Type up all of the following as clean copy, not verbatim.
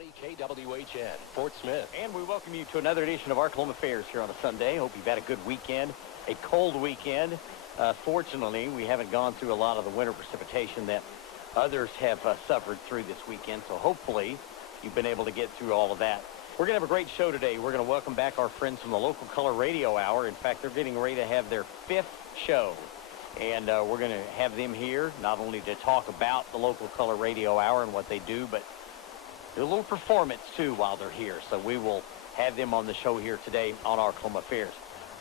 1320 KWHN, Fort Smith. And we welcome you to another edition of Arklahoma Affairs here on a Sunday. Hope you've had a good weekend, a cold weekend. Fortunately, we haven't gone through a lot of the winter precipitation that others have suffered through this weekend. So hopefully you've been able to get through all of that. We're going to have a great show today. We're going to welcome back our friends from the Local Color Radio Hour. In fact, they're getting ready to have their 5th show. And we're going to have them here not only to talk about the Local Color Radio Hour and what they do, but do a little performance, too, while they're here. So we will have them on the show here today on Arklahoma Affairs.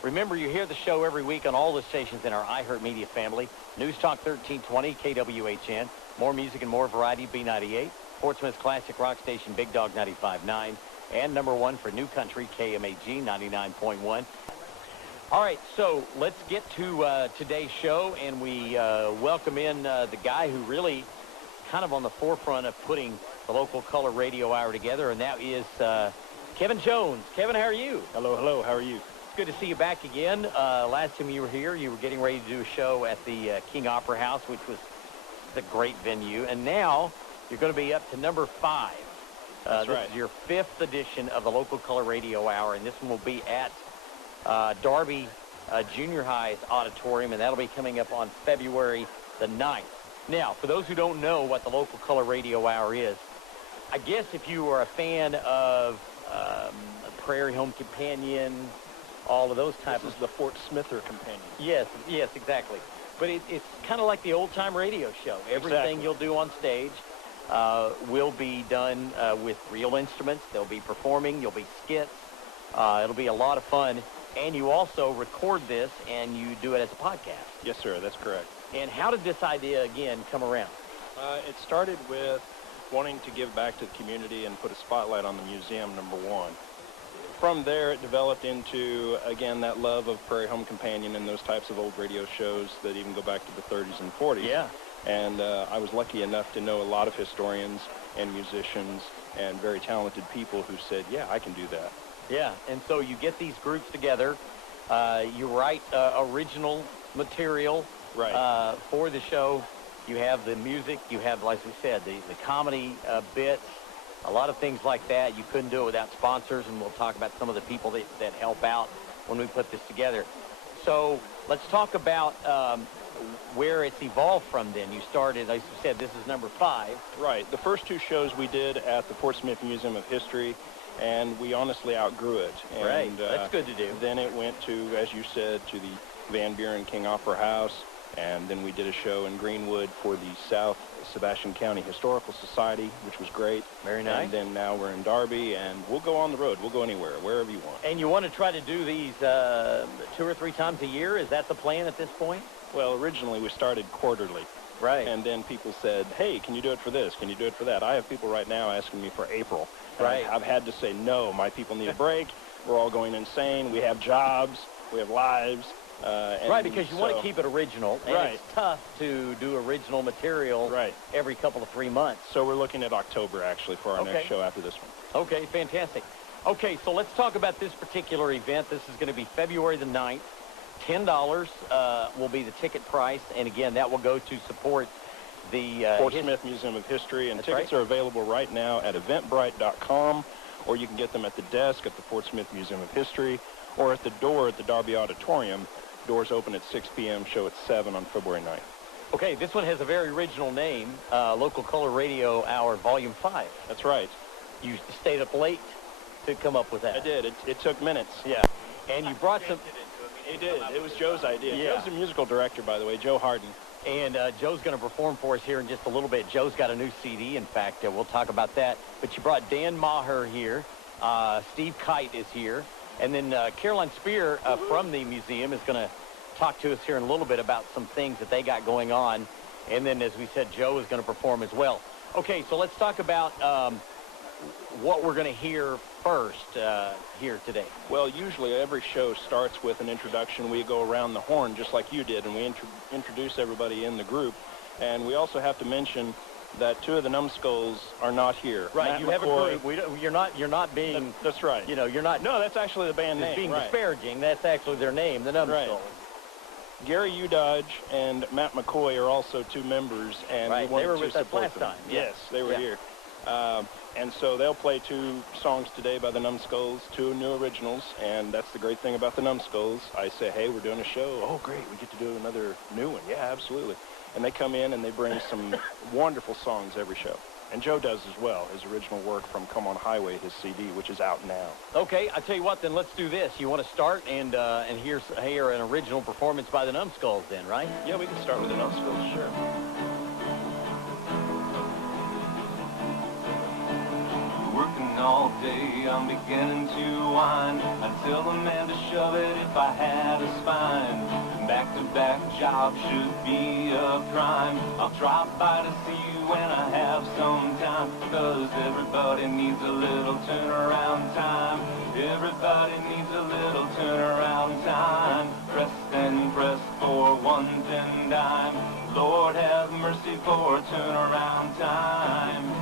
Remember, you hear the show every week on all the stations in our iHeartMedia family. News Talk 1320, KWHN. More music and more variety, B98. Fort Smith's classic rock station, Big Dog 95.9. And number one for New Country, KMAG 99.1. All right, so let's get to today's show, and we welcome in the guy who really kind of on the forefront of putting the Local Color Radio Hour together, and that is Kevin Jones. Kevin, how are you? Hello, hello. How are you? It's good to see you back again. Last time you were here, you were getting ready to do a show at the King Opera House, which was a great venue, and now you're going to be up to number 5. That's right. This is your 5th edition of the Local Color Radio Hour, and this one will be at Darby Junior High's Auditorium, and that'll be coming up on February the 9th. Now, for those who don't know what the Local Color Radio Hour is, I guess if you are a fan of Prairie Home Companion, all of those types This is the Fort Smither Companion. Yes, exactly. But it's kind of like the old-time radio show. Everything you'll do on stage will be done with real instruments. They'll be performing. You'll be skits. It'll be a lot of fun. And you also record this, and you do it as a podcast. Yes, sir. That's correct. And how did this idea, again, come around? It started with wanting to give back to the community and put a spotlight on the museum, number one. From there, it developed into, again, that love of Prairie Home Companion and those types of old radio shows that even go back to the 30s and 40s. Yeah. And I was lucky enough to know a lot of historians and musicians and very talented people who said, yeah, I can do that. Yeah, and so you get these groups together. You write original material for the show. You have the music. You have, like we said, the comedy bits, a lot of things like that. You couldn't do it without sponsors, and we'll talk about some of the people that help out when we put this together. So let's talk about where it's evolved from then. You started, as you said, this is number 5. Right. The first 2 shows we did at the Fort Smith Museum of History, and we honestly outgrew it. And, right. That's good to do. Then it went to, as you said, to the Van Buren King Opera House, and then we did a show in Greenwood for the South Sebastian County Historical Society, which was great. Very nice. And then now we're in Darby, and we'll go on the road. We'll go anywhere, wherever you want. And you want to try to do these 2 or 3 times a year? Is that the plan at this point? Well, originally we started quarterly. Right. And then people said, hey, can you do it for this? Can you do it for that? I have people right now asking me for April. Right. I've had to say, no, my people need a break. We're all going insane. We have jobs. We have lives. Right, because you want to keep it original. And right. It's tough to do original material every couple of 3 months. So we're looking at October, actually, for our next show after this one. Okay, fantastic. Okay, so let's talk about this particular event. This is going to be February the 9th. $10 will be the ticket price. And, again, that will go to support the Fort Smith Museum of History. And tickets are available right now at eventbrite.com, or you can get them at the desk at the Fort Smith Museum of History, or at the door at the Darby Auditorium. Doors open at 6 p.m., show at 7 on February 9th. Okay, this one has a very original name, Local Color Radio Hour Volume 5. That's right. You stayed up late to come up with that. I did. It took minutes. Yeah. And you brought some... It did. It was Joe's idea. Yeah. Joe's the musical director, by the way, Joe Hardin. And Joe's going to perform for us here in just a little bit. Joe's got a new CD. In fact, we'll talk about that. But you brought Dan Maher here. Steve Kite is here. And then Caroline Speir from the museum is going to talk to us here in a little bit about some things that they got going on. And then, as we said, Joe is going to perform as well. Okay, so let's talk about what we're going to hear first here today. Well, usually every show starts with an introduction. We go around the horn just like you did, and we introduce everybody in the group. And we also have to mention that 2 of the numbskulls are not here. Right, Matt you McCoy, have a group. You're not being... That's right. You know, you're not... No, that's actually the band name. Being disparaging. That's actually their name, the numbskulls. Right. Gary Udodge and Matt McCoy are also 2 members, and we wanted they were to with us support last them. time. Yes, they were here. And so they'll play 2 songs today by the Numbskulls, 2 new originals, and that's the great thing about the Numbskulls. I say, hey, we're doing a show. Oh, great, we get to do another new one. Yeah, absolutely. And they come in and they bring some wonderful songs every show. And Joe does as well, his original work from Come On Highway, his CD, which is out now. Okay, I tell you what, then let's do this. You want to start and hear an original performance by the Numbskulls then, right? Yeah, we can start with the Numbskulls, sure. Working all day, I'm beginning to whine. I'd tell the man to shove it if I had a spine. Back-to-back job should be a crime. I'll drop by to see you when I have some time, 'cause everybody needs a little turnaround time. Everybody needs a little turnaround time. Press and press for 1 dime. Lord have mercy for turnaround time.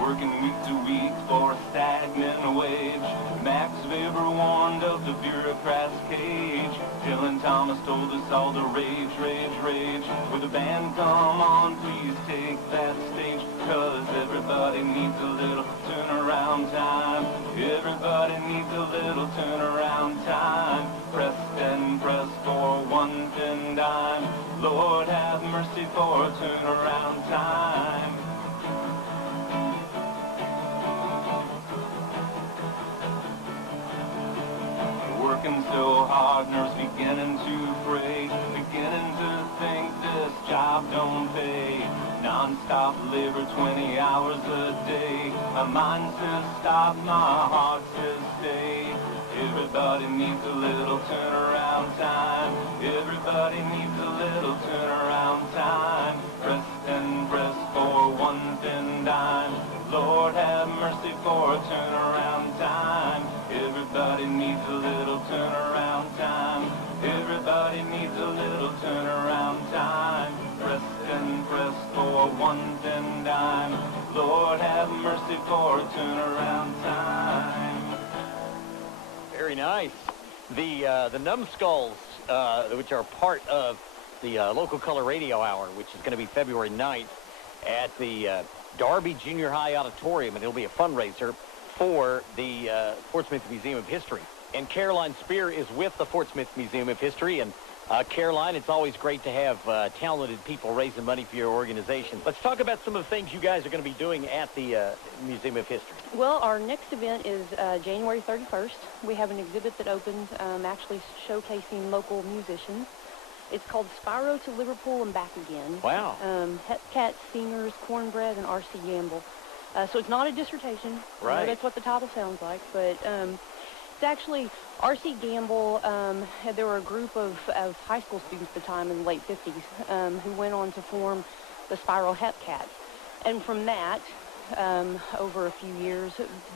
Working week to week for a stagnant wage. Max Weber warned of the bureaucrat's cage. Dylan Thomas told us all to rage, rage, rage. With the band come on, please take that stage, 'cause everybody needs a little turnaround time. Everybody needs a little turnaround time. Press and press for 1 dime. Lord have mercy for turnaround time. Working so hard, nerves beginning to fray, beginning to think this job don't pay. Non-stop labor, 20 hours a day. My mind says stop, my heart says stay. Everybody needs a little turnaround time. Everybody needs a little turnaround time. Press and press for 1 dime. Lord have mercy for turnaround time. Everybody needs a little turnaround time. Everybody needs a little turnaround time. Press and press for 1 dime. Lord have mercy for turnaround time. Very nice. The Numbskulls, which are part of the local color radio hour, which is going to be February 9th at the Darby Jr. High Auditorium, and it'll be a fundraiser for the Fort Smith Museum of History. And Caroline Speir is with the Fort Smith Museum of History. And Caroline, it's always great to have talented people raising money for your organization. Let's talk about some of the things you guys are going to be doing at the Museum of History. Well, our next event is January 31st. We have an exhibit that opened actually showcasing local musicians. It's called Spyro to Liverpool and Back Again. Wow. Hepcat, Singers, Cornbread, and R.C. Gamble. So it's not a dissertation. Right. I know that's what the title sounds like, but it's actually R.C. Gamble. There were a group of high school students at the time in the late 50s who went on to form the Spyro Hepcats. And from that, over a few years,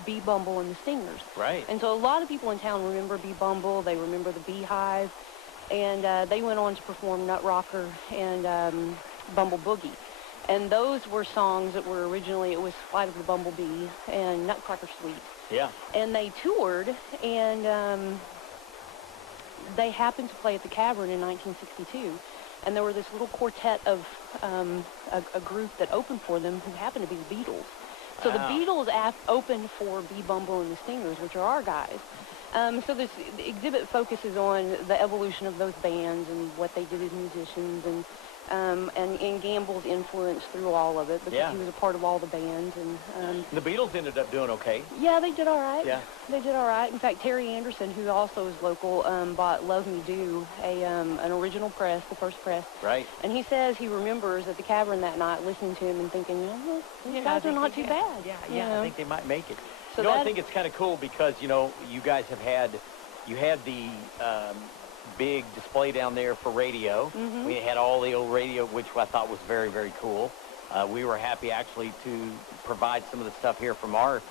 B. Bumble and the Singers. Right. And so a lot of people in town remember B. Bumble. They remember the Beehive. And they went on to perform Nut Rocker and Bumble Boogie. And those were songs that were originally, it was Flight of the Bumblebee and Nutcracker Suite. Yeah. And they toured, and they happened to play at the Cavern in 1962. And there were this little quartet of a group that opened for them who happened to be the Beatles. So the Beatles opened for B. Bumble and the Stingers, which are our guys. So this exhibit focuses on the evolution of those bands and what they did as musicians, and Gamble's influence through all of it, because he was a part of all the bands. And the Beatles ended up doing okay. Yeah, they did all right. Yeah. They did all right. In fact, Terry Anderson, who also is local, bought Love Me Do, an original press, the first press. Right. And he says he remembers at the Cavern that night listening to him and thinking, these guys are not too bad. Yeah, I think they might make it. So I think it's kind of cool because, you guys have had, the big display down there for radio. Mm-hmm. We had all the old radio, which I thought was very, very cool. We were happy actually to provide some of the stuff here from our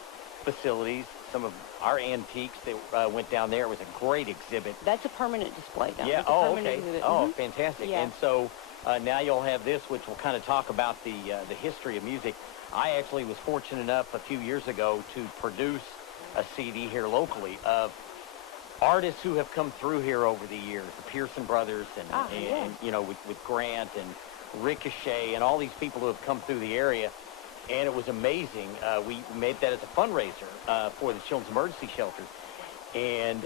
facilities, some of our antiques that went down there. It was a great exhibit. That's a permanent display now. Yeah, okay. Exhibit. Oh, Mm-hmm. fantastic. Yeah. And so now you'll have this, which will kind of talk about the history of music. I actually was fortunate enough a few years ago to produce a CD here locally of artists who have come through here over the years, the Pearson brothers and you know, with Grant and Ricochet and all these people who have come through the area. And it was amazing. We made that as a fundraiser for the Children's Emergency Shelters. And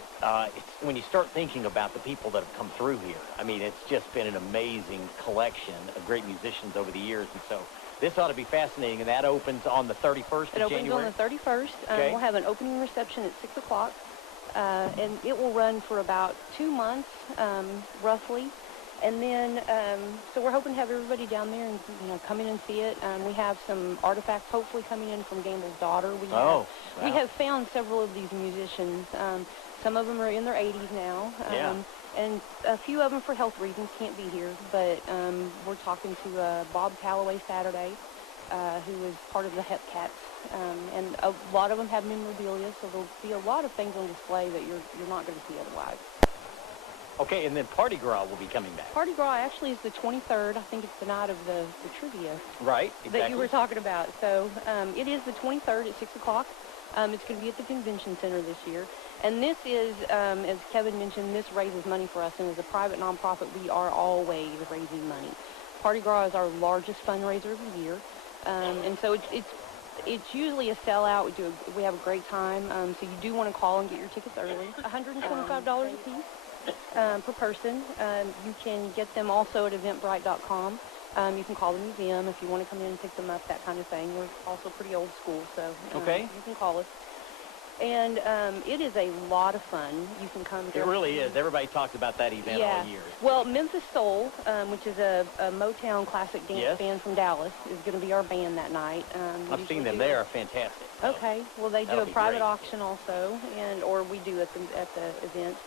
when you start thinking about the people that have come through here, I mean, it's just been an amazing collection of great musicians over the years. And so this ought to be fascinating. And that opens on the 31st of January? It opens on the 31st. Okay. We'll have an opening reception at 6 o'clock. And it will run for about 2 months, roughly. And then, so we're hoping to have everybody down there and, you know, come in and see it. We have some artifacts hopefully coming in from Gamble's daughter. We have found several of these musicians. Some of them are in their 80s now. And a few of them for health reasons can't be here. But we're talking to Bob Calloway Saturday, who is part of the Hep Cats. And a lot of them have memorabilia, so there'll be a lot of things on display that you're not going to see otherwise. Okay, and then Party Gras will be coming back. Party Gras actually is the 23rd. I think it's the night of the trivia. Right, exactly. That you were talking about. So it is the 23rd at 6 o'clock. It's going to be at the Convention Center this year. And this is, as Kevin mentioned, this raises money for us. And as a private nonprofit, we are always raising money. Party Gras is our largest fundraiser of the year. And so it's usually a sellout. We have a great time. So you do want to call and get your tickets early. $125 a piece. Per person. You can get them also at eventbrite.com. You can call the museum if you want to come in and pick them up, that kind of thing. We're also pretty old school, so you can call us. And it is a lot of fun. You can come. It really is. Everybody talks about that event all year. Well, Memphis Soul, which is a Motown classic dance band from Dallas, is going to be our band that night. I've seen them. They are fantastic. So okay. Well, they do a private auction also, or we do at the event.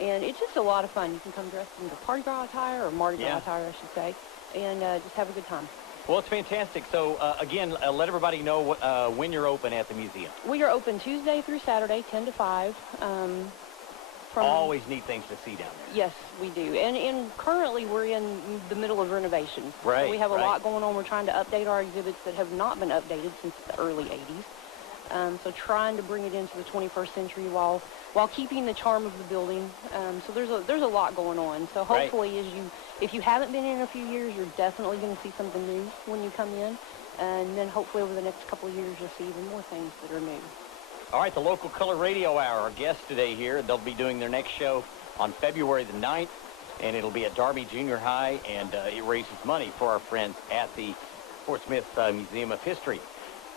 And it's just a lot of fun. You can come dressed in the Party Gras attire, or Mardi Gras attire, I should say, and just have a good time. Well, it's fantastic. So, again, let everybody know when you're open at the museum. We are open Tuesday through Saturday, 10 to 5. Always neat things to see down there. Yes, we do. And currently we're in the middle of renovation. Right. So we have a lot going on. We're trying to update our exhibits that have not been updated since the early 80s. So trying to bring it into the 21st century while keeping the charm of the building. So there's a lot going on. So hopefully if you haven't been in a few years, you're definitely going to see something new when you come in. And then hopefully over the next couple of years, you'll see even more things that are new. All right, the Local Color Radio Hour, our guests today here, they'll be doing their next show on February the 9th, and it'll be at Darby Jr. High, and it raises money for our friends at the Fort Smith Museum of History.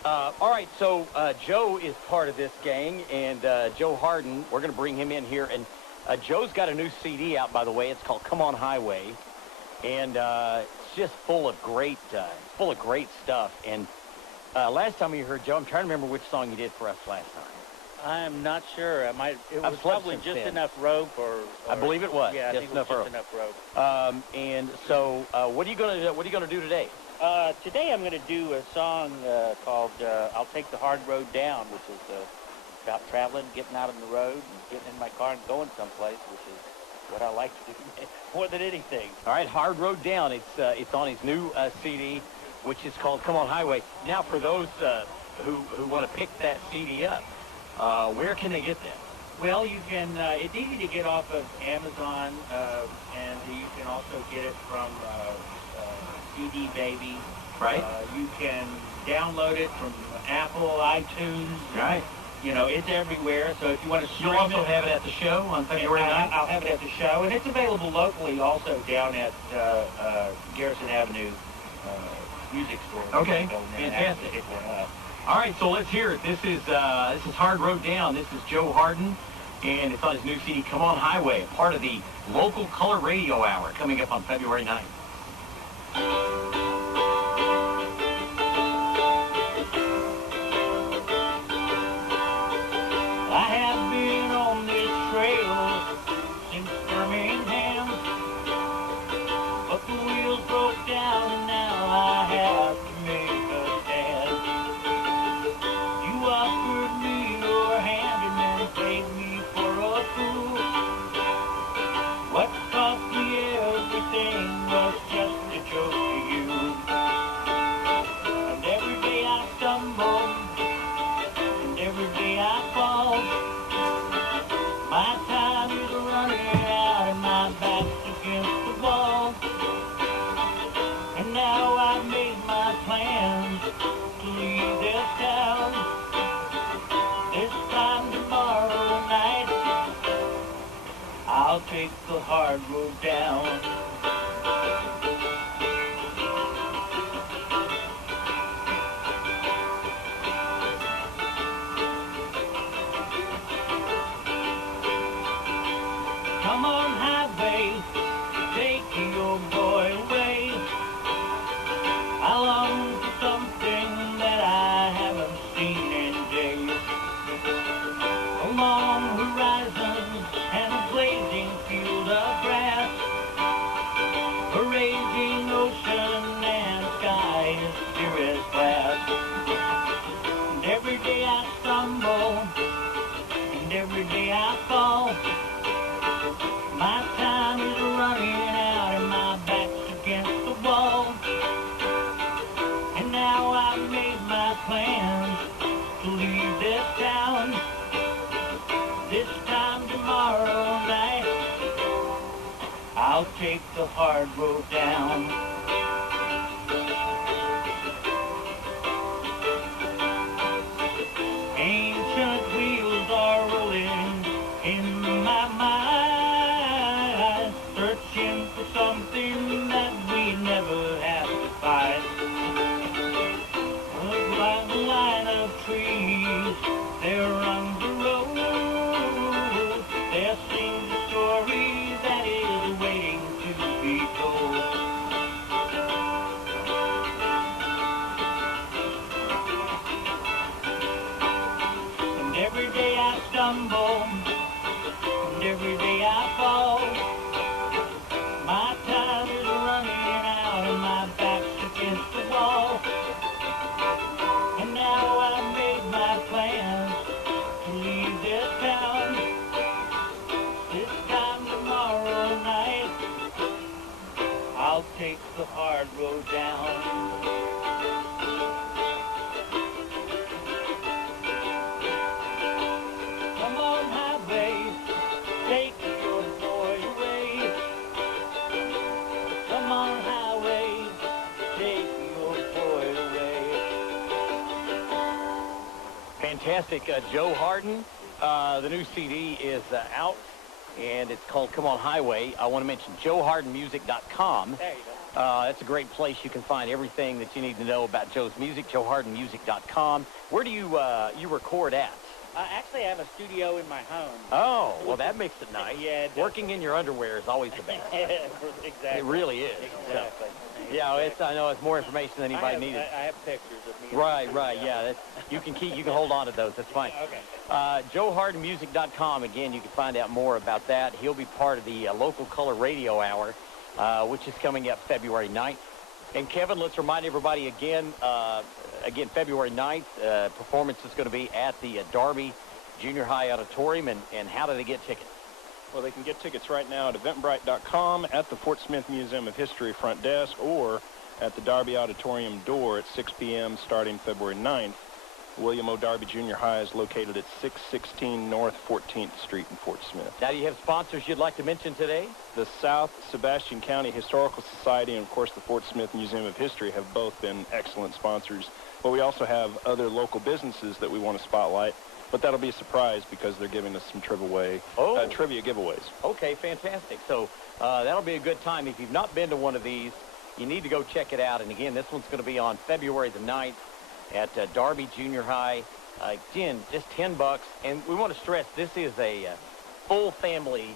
All right, so Joe is part of this gang, and Joe Hardin, we're going to bring him in here. And Joe's got a new CD out, by the way. It's called Come On Highway, and it's just full of great stuff. And last time we heard Joe, I'm trying to remember which song you did for us last time. I'm not sure. It was probably Just Enough Rope, or I believe it was. Yeah, I think it was Just Enough Rope. And so, what are you going to do today? Today I'm going to do a song called I'll Take the Hard Road Down, which is about traveling, getting out on the road, and getting in my car and going someplace, which is what I like to do more than anything. All right, Hard Road Down. It's on his new CD, which is called Come On Highway. Now, for those who want to pick that CD up, where can they get that? Well, you can. It's easy to get off of Amazon, and you can also get it from CD Baby. Right. You can download it from Apple, iTunes. Right. You know, it's everywhere. So if you want to stream You'll also have it at the show on February 9th? I'll have it at the show, and it's available locally also down at Garrison Avenue Music Store. Okay, fantastic. All right, so let's hear it. This is Hard Road Down. This is Joe Hardin, and it's on his new CD, Come On Highway, a part of the Local Color Radio Hour coming up on February 9th. I have been on this trail since Birmingham, but the wheels broke down and now I have to make a stand. You offered me your hand and then played me for a fool. What cost me everything was just a joke. hard road down. Come on, highway, take your boy away. I long for something that I haven't seen in days. A long horizon and a blazing field of grass, a raging ocean and sky as clear as glass. And every day I stumble, and every day I fall. My time is running out and my back's against the wall. And now I've made my plans to leave this town. This time tomorrow night, I'll take the hard road down. Ancient wheels are rolling in my mind, searching for something that we never have to find. A long line of trees, there runs the road. There sings a story that is waiting to be told. And every day I stumble, and every day I fall. My time is running out and my back's against the wall. And now I've made my plans to leave this town. This time tomorrow night, I'll take the hard road down. Come on, highway, take your boy away. Come on, highway, take your boy away. Fantastic. Joe Hardin. The new CD is out, and it's called Come On Highway. I want to mention JoeHardinMusic.com. There you go. That's a great place. You can find everything that you need to know about Joe's music, JoeHardinMusic.com. Where do you record at? Actually, I have a studio in my home. Oh, well, that makes it nice. Yeah, it does. Working in your underwear is always the best. Exactly. It really is. Exactly. So, yeah, I know it's more information than anybody needed. I have pictures of me. Right, yeah. You can hold on to those. That's fine. Okay. JoeHardinMusic.com. Again, you can find out more about that. He'll be part of the local color radio hour, which is coming up February 9th. And Kevin, let's remind everybody again, February 9th, performance is going to be at the Darby Junior High Auditorium. And how do they get tickets? Well, they can get tickets right now at eventbrite.com, at the Fort Smith Museum of History front desk, or at the Darby Auditorium door at 6 p.m. starting February 9th. William O. Darby Junior High is located at 616 North 14th Street in Fort Smith. Now, do you have sponsors you'd like to mention today? The South Sebastian County Historical Society and, of course, the Fort Smith Museum of History have both been excellent sponsors. But we also have other local businesses that we want to spotlight. But that'll be a surprise because they're giving us some trivia giveaways. Okay, fantastic. So that'll be a good time. If you've not been to one of these, you need to go check it out. And, again, this one's going to be on February the 9th at Darby Junior High. Again, just $10. And we want to stress this is a full family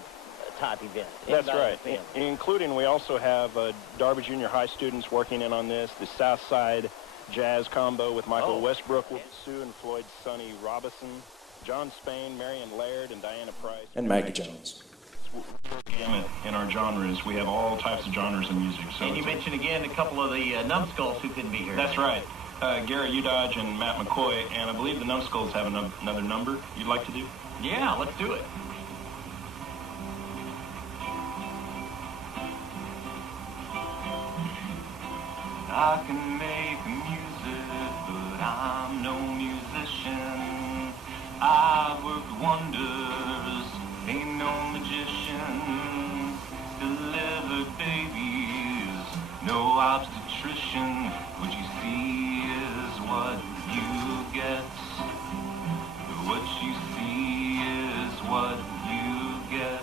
type event. That's right. Including, we also have Darby Junior High students working in on this, the South Side Jazz combo with Michael Westbrook, Sue and Floyd Sonny Robinson, John Spain, Marion Laird, and Diana Price. And Maggie Jones. In our genres, we have all types of genres of music. So and you mentioned again a couple of the numbskulls who couldn't be here. That's right. Gary Udodge and Matt McCoy, and I believe the numbskulls have another number you'd like to do? Yeah, let's do it. I can make music, but I'm no musician. I work wonders, ain't no magician. Deliver babies, no obstetrician. What you see is what you get. What you see is what you get.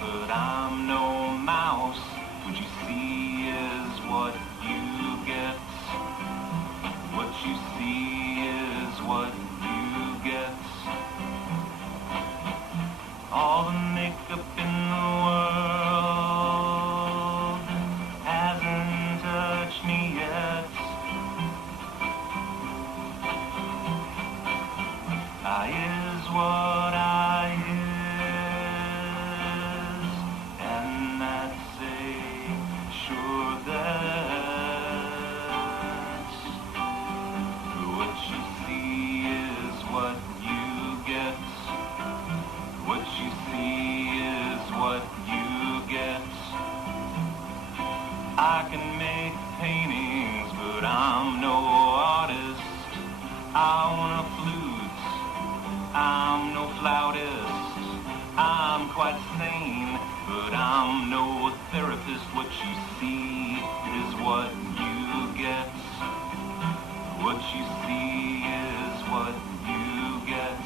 but I'm no mouse. What you see is what you get. What you see is what you get. All the makeup in the world hasn't touched me yet. I is what I is, and that's a sure that what you see is what you get. What you see is what you get. I can make paintings, but I'm no artist. I want a flute, I'm no flautist. I'm quite sane, but I'm no therapist. What you see is what you get. What you see is what you get.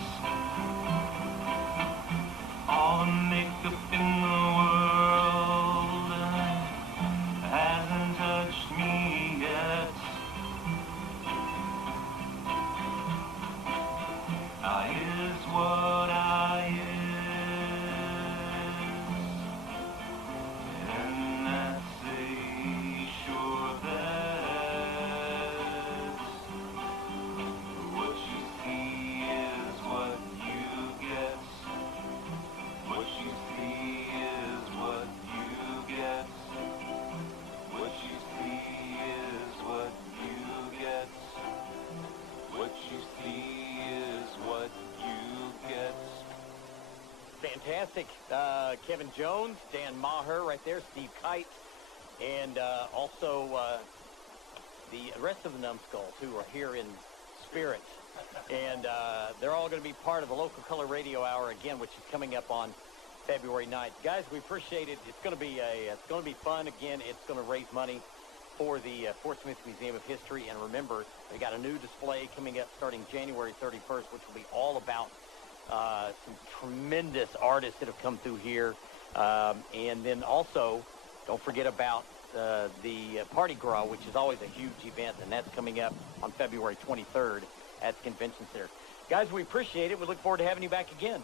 All the makeup in the world hasn't touched me yet. I is what I is, and that's a sure that what you see is what you get. What you see is what you get. What you see is what you get. What you see is what you get. Fantastic. Kevin Jones, Dan Maher right there, Steve Kite, and also the rest of the Numbskulls who are here in spirit. And they're all going to be part of the Local Color Radio Hour again, which is coming up on February 9th. Guys, we appreciate it. It's going to be fun. Again, it's going to raise money for the Fort Smith Museum of History. And remember, they got a new display coming up starting January 31st, which will be all about some tremendous artists that have come through here. And then also, don't forget about the Party Gras, which is always a huge event, and that's coming up on February 23rd at the Convention Center. Guys, we appreciate it. We look forward to having you back again.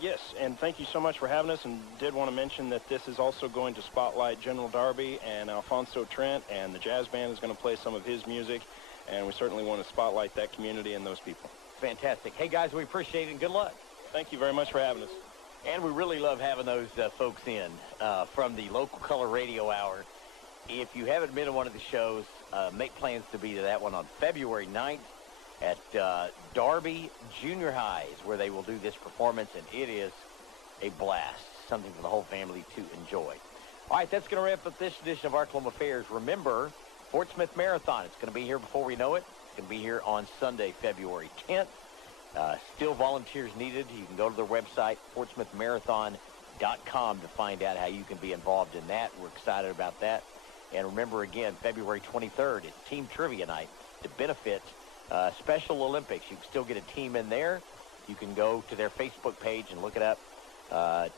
Yes, and thank you so much for having us, and did want to mention that this is also going to spotlight General Darby and Alfonso Trent, and the jazz band is going to play some of his music, and we certainly want to spotlight that community and those people. Fantastic. Hey, guys, we appreciate it, and good luck. Thank you very much for having us. And we really love having those folks in from the Local Color Radio Hour. If you haven't been to one of the shows, make plans to be to that one on February 9th at Darby Jr. High is where they will do this performance, and it is a blast, something for the whole family to enjoy. All right, that's going to wrap up this edition of Arklahoma Affairs. Remember, Fort Smith Marathon, it's going to be here before we know it. It's going to be here on Sunday, February 10th. Still volunteers needed. You can go to their website, fortsmithmarathon.com, to find out how you can be involved in that. We're excited about that. And remember, again, February 23rd, it's Team Trivia Night to benefit Special Olympics. You can still get a team in there. You can go to their Facebook page and look it up.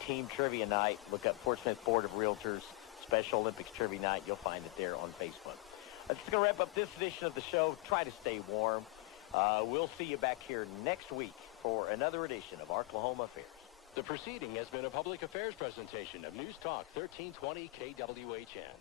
Team Trivia Night. Look up Fort Smith Board of Realtors Special Olympics Trivia Night. You'll find it there on Facebook. That's going to wrap up this edition of the show. Try to stay warm. We'll see you back here next week for another edition of Arklahoma Affairs. The proceeding has been a public affairs presentation of News Talk 1320 KWHN.